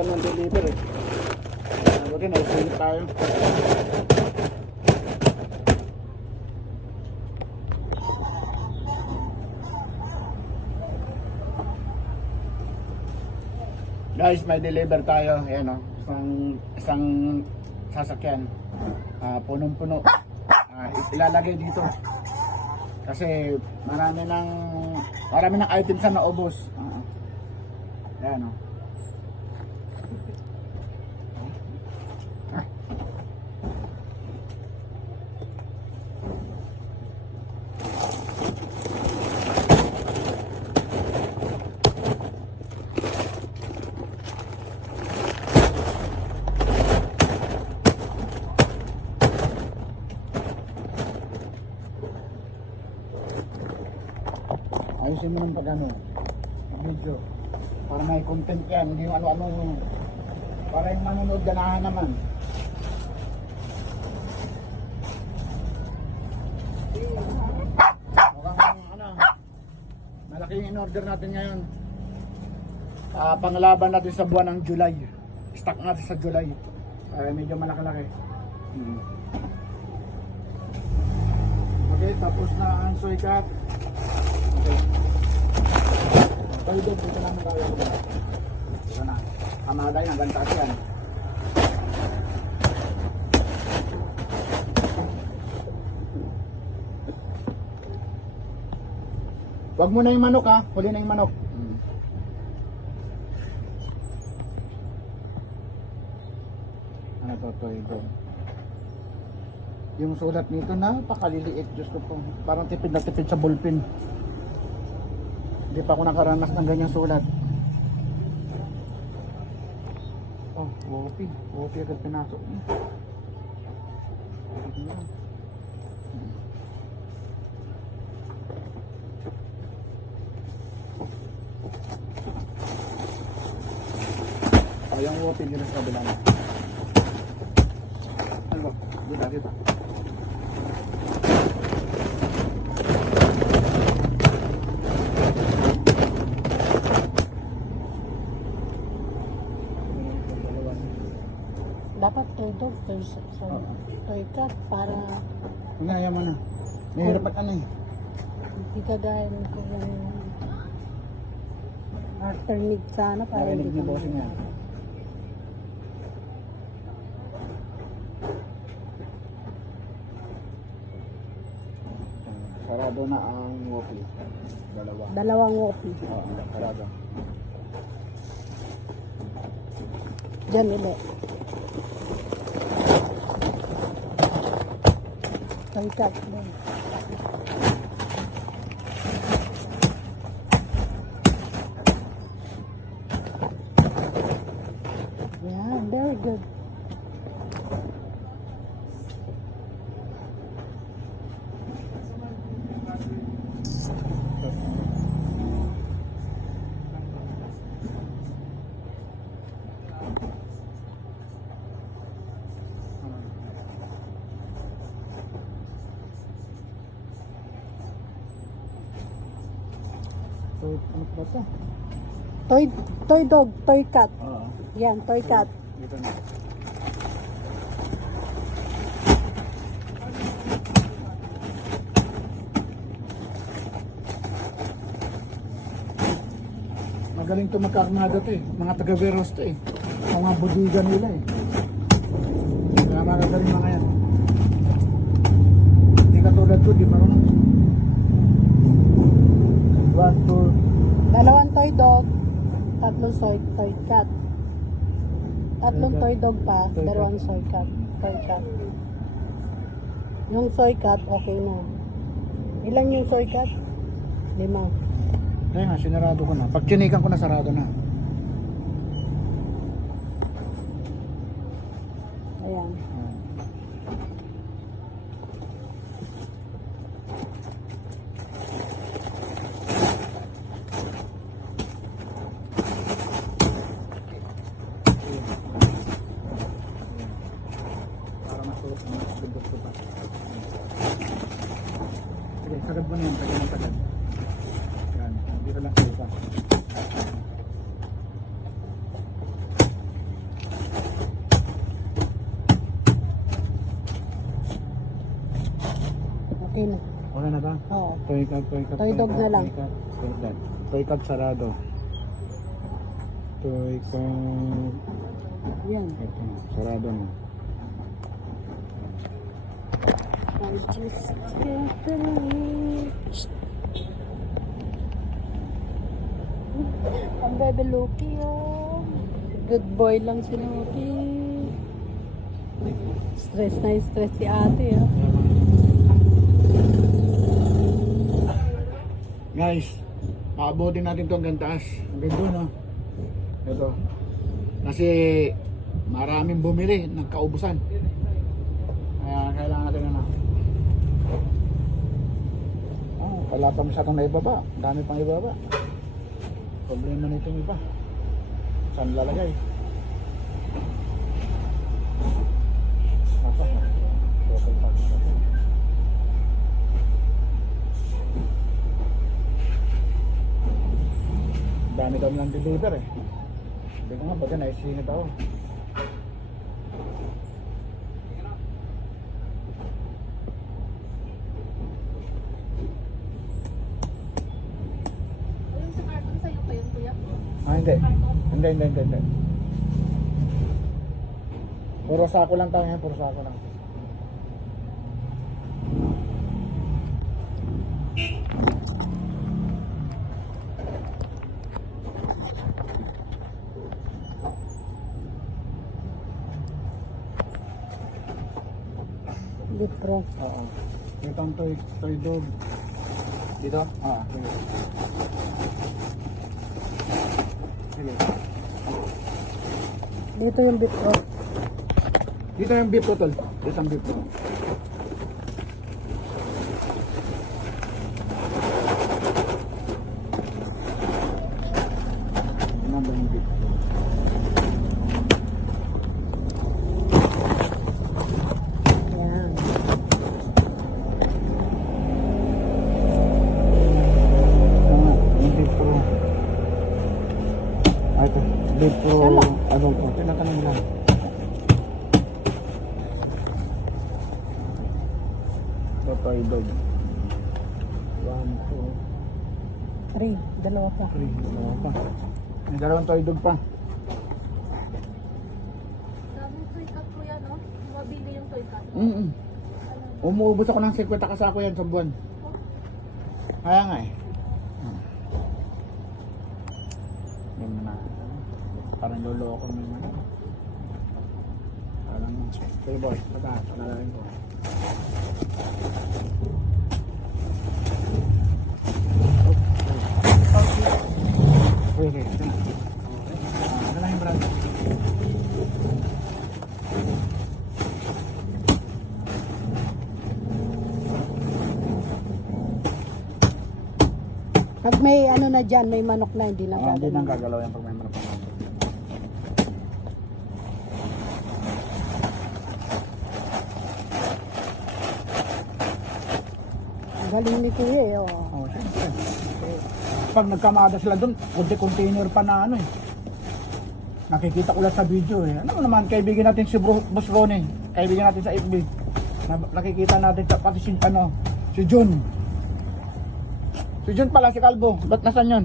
alam ng deliver eh. Buti na usulit tayo. Guys, may deliver tayo. Ayan o. Isang sasakyan. Punong-puno. Ilalagay dito. Kasi marami ng items na naubos. Ayan o. Ayusin mo ng pag-ano, video. Para may content yan, hindi yung ano-ano. Para yung manonood ganahan naman. Mukhang ano, malaki yung in-order natin ngayon. Panglaban natin sa buwan ng July. Stock natin sa July. Medyo malaki-laki. Okay, tapos na ang soy cut. Okay. Tayo dito naman tayo. Dito na. Kamaday ng gantas yan. Wag mo na yung manok ha. Huli na yung manok. Ano to ito? Yung sulat nito napakaliliit. Diyos ko po. Parang tipid na tipid sa ballpen. Hindi pa ako nakaranas ng ganyang sulat. Oh, wopi. Wopi agad pinasok. Oh, yung wopi dito sa kabila. Ano ba? Dito. Dapat toy dog, toy cat para Hindi, ayaw mo na. Mahirap at ano eh. hindi kagaya ko yung alternate sana para Narinig hindi niyo ka bossing yan. Sarado na ang wopi. Dalawa. dalawang wopi. Oo, sarado. Diyan ulit. Toy cat din. Yeah, very good. So, ano ba ito? Toy dog, toy cat. Oo. Yan, toy cat. Dito na. Magaling to magkakarnada to eh. Mga taga-veros to eh. Mga budigan nila eh. Kaya magagaling mga yan. Hindi katulad to, di marunong. 1, 2, Dalawang toy dog, tatlong toy cat. Tatlong toy dog pa, Toy dalawang cat. toy cat. Yung soy cat, okay na. Ilan yung soy cat? 5. Kaya nga, sinarado ko na. Pag chinikan ko na, sarado na. Ayan. Para masuot na mas ko pa. Sige, sagad mo na yan. Sagad ng sagad. Yan. Dito lang kayo pa. Okay na. Okay na ba? Oo. Toy cut. Toy dog na lang. Toy cut sarado. Toy cut. Yan. Ito, sarado na. I just can't believe. Ang bebe Loki, oh. Good boy lang si Loki. Stress na stress si ate, oh. Guys, paabutin natin to hanggang taas. Hanggang doon, no? Ito. Kasi maraming bumili, nagkaubusan. Kaya kailangan natin na. Wala pa masyadong na ibaba. Ang dami pang ibaba. Problema nitong iba. Saan lalagay? Nasa? Total package natin. Dami daw lang deliver eh. Hindi ko nga baga naisingit ako. Ayun sa carton sa'yo pa yun, kuya? Hindi. Puro sako lang tayo yan, puro sako lang. Litro. Oo. Ito ang toy dog. Dito? Sige. Sige. Dito yung litro. Dito yung beef total. Dito ang beef total. Number yung beef. Yan. Yung beef pro. Ito. Beef pro. Tama. Adult pro. Tinatanong lang. Toy dog. 1, 2, 3. Dalawa pa. 3. Dalawa pa. May dalawang toy dog pa. Daming toy cut, kuya, no? Mabili yung toy cut. Umuubos ako ng 50 kasako yan sa buwan. Kaya nga eh. Yan na. Parang loloko mo naman. Parang, hey boy, pataas, nalarin ko. Okay, ito na. Ito na yung brand. Pag may ano na dyan, may manok na, hindi na Hindi nang gagawin. gagalaw yan pag may manapang. Galing ni Kuya, eh, oh. Oh, syempre. Pag nagkamada sila doon, container pa na ano eh. Nakikita ko lang sa video eh. Ano naman, kaibigan natin si Boss Ronnie. Kaibigan natin sa FB. Nakikita natin pati si, si John. Si John pala, si Calvo. Ba't nasan yun?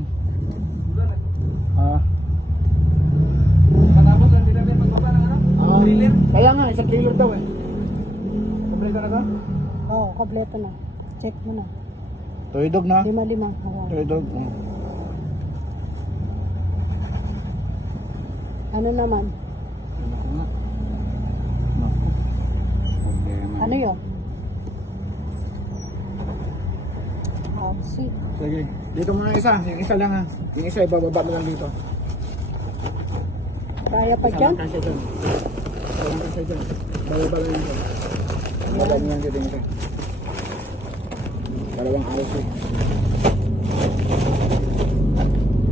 Katapos hindi natin magbaba ng ano? Trailer? Kaya nga, isang trailer daw eh. Kompleto na to? Oo, kompleto na. Check mo na. Toy dog na? 5-5. Oo. Toy dog. Ano naman? Naku nga. Naku. Problema. Ano yun? See. Sige. Dito muna isa. Yung isa lang ha. Yung isa ibababa mo lang dito. Kaya pa Isa dyan? lang kasi dyan. Isa lang kasi dyan. Bababa lang dito. Bababa mo lang dito yung isa. Dalawang house eh.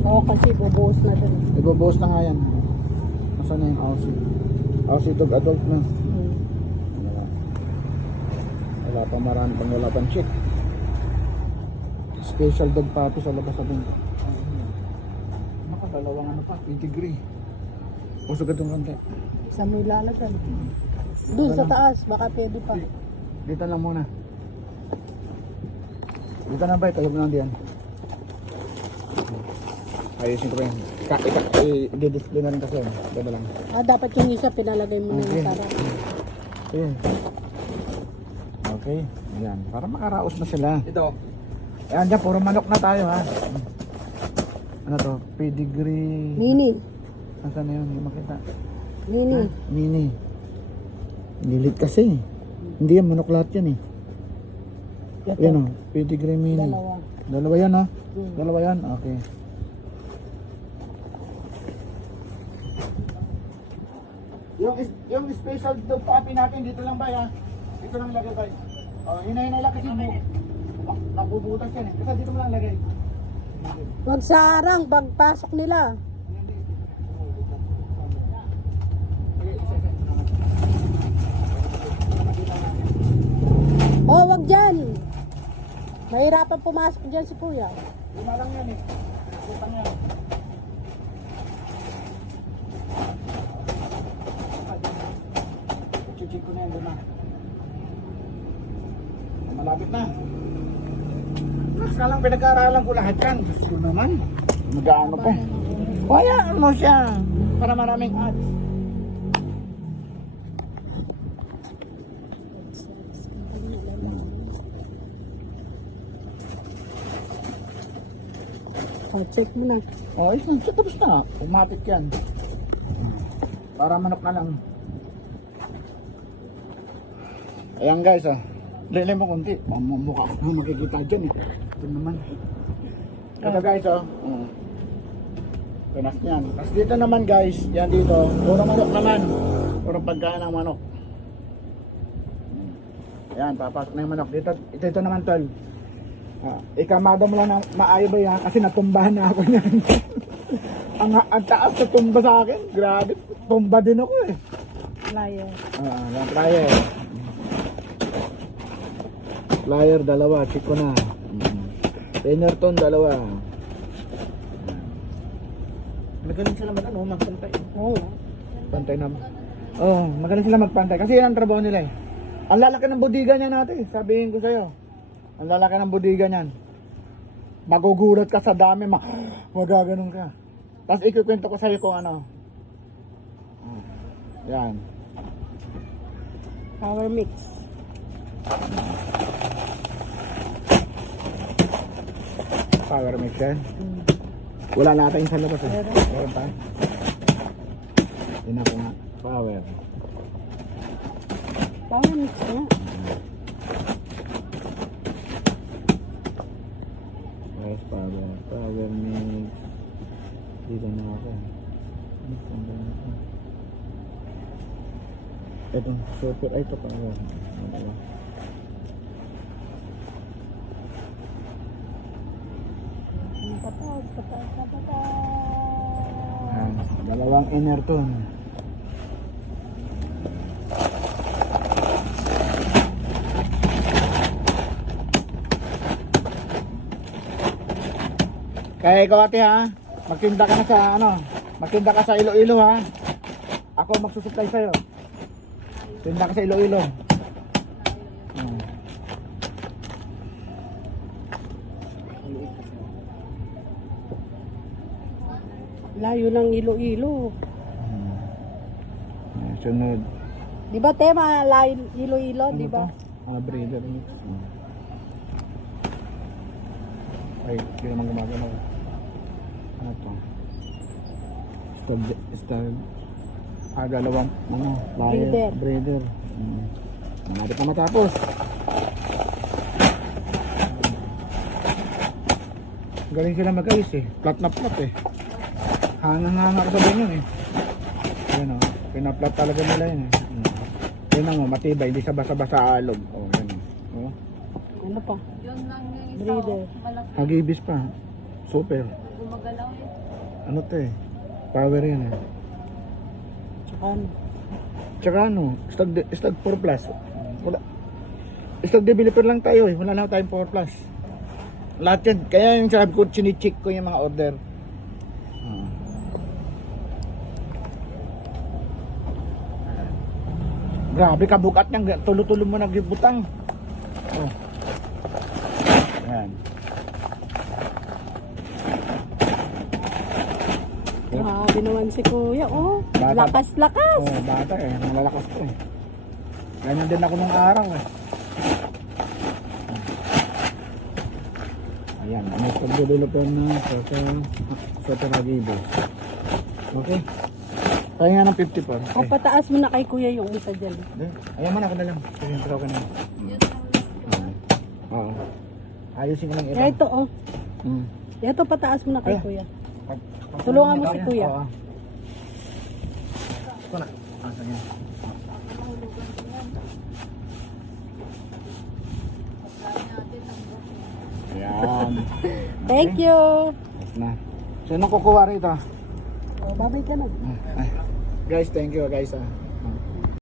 Oo, kasi bubuhos na dun. Ibubuhos na nga yan. Nasaan na yung house eh? House dog adult na. Wala pa marami pang wala pang chick. Special dog puppy sa labas sa bingka. Nakadalawang ano pa, pedigree. Pusog itong konti. Sa may lalagyan. Doon sa taas, baka pwede pa. Dito lang muna. Dito na ba? Tayo mo lang diyan. Ayusin ko pa yun. I-display na rin kasi. Diba lang. Dapat yung isa pinalagay mo na Okay. yung para. Ayan. Okay. Ayan. Para makaraos na sila. Ito. Ayan dyan, puro manok na tayo ha. Ano to? Pedigree. Mini. Nasaan na yun? Hindi makita. Mini. Mini. Nilit kasi. Hindi yan, manok lahat yan eh. Ito. Yan o, pedigree mini. Dalawa. Dalawa yan ha? Hmm. Dalawa yan? Okay. Yung special dog puppy natin, dito lang ba ya? Dito lang lagay ba? Oh, hinay-hinay lang kasi nabubutas yan eh. Kasi dito mo lang lagay. Wag sa harang, pagpasok nila. Oh, wag dyan. Mahirapan pumasok dyan si Kuya. Lima lang yan eh. Butang yan. Chichik ko na yan, lima. Malapit na. Kalang pinag-aaralan ko lahat yan. Gusto naman. Mag-ano pa. Hayaan mo siya. Para maraming ads. Oh, check mo na. Oh, ayos na. Tapos na. Umapit yan. Para manok na lang. Ayan guys, oh. Lilay mo konti. Mukha ko na makikita dyan eh. Ito naman. Ito guys, oh. Pinas yan. Tapos dito naman guys, yan dito. Puro manok naman. Puro pagkain ng manok. Ayan, papasok na yung manok. Dito naman tol. Ikamada mo lang na maayo ba yan? Kasi natumbahan na ako yan. ang taas na tumba sa akin. Grabe. Tumba din ako eh. Flyer. Yan, flyer. Flyer, dalawa. Chico na. Penerton, dalawa. Magaling sila magpantay. Oo. Pantay naman. Oh, magaling sila magpantay. Kasi yan ang trabaho nila eh. Ang lalaki ng bodega niya natin. Sabihin ko sa'yo. Ang lalaki ng bodega niyan. Magugulat ka sa dami. Magaganon ka. Tapos ikukwento ko sa'yo kung ano. Yan. Power mix. Power mix yan. Wala natin sa labas eh. Meron pa. Yun ako nga. Power. Power mix nga. Yes, power. Power mix. Dito na ako. Ito, super. Ay, ito power. Dalawang Enerton. Kaya ikaw ate ha, magtinda ka na sa magtinda ka sa Iloilo ha. Ako magsusupply sa'yo. Tinda ka sa Iloilo. Layo ng Iloilo. Sunod. Di ba tema layo Iloilo, di ba? Mga breeder mix. Ay, hindi naman gumagalaw. Ano to? Dalawang Breeder. Breeder. Malapit na matapos. Galing sila mag-ayos eh. Plat na plat eh. Hangang-hanga ka ba yun eh. Yan o. Pinaplat talaga nila yun eh. Yan o, matibay. Hindi sa basa-basa alog. O, yan o. Ano pa? Yun lang yung isa. Breeder. Malaki. Hagibis pa. Super. Gumagalaw yun. Ano to eh. Power yan eh. Tsaka ano? Tsaka ano, stag 4 plus. Wala. Stag developer lang tayo eh. Wala na tayong 4 plus. Lahat yan. Kaya yung sabi ko, chinicheck ko yung mga order. Grabe kabukat niyang. Tulo-tulo mo nagbutang. Oh. Ayan. Grabe naman si kuya, oh. Bata. Lakas-lakas. Oh, bata eh. Malalakas to eh. Ganyan din ako nung araw eh. Ayan, may pag-developer na sa Taragibo. Okay. Kaya nga ng 54. O, pataas mo na kay kuya yung isa dyan. Ayan mo na ako na lang. Sige, pero ka na. Oo. Ayusin ko lang iba. Ito, oh. Hmm. Ito, pataas mo na kay Ay. kuya. Tulungan mo si kuya. Oo. Ito na. Sige. Ayan. Thank you. Tapos na. Sino kukuha rito? Oh, babay ka na. Ay. Guys, thank you guys ah.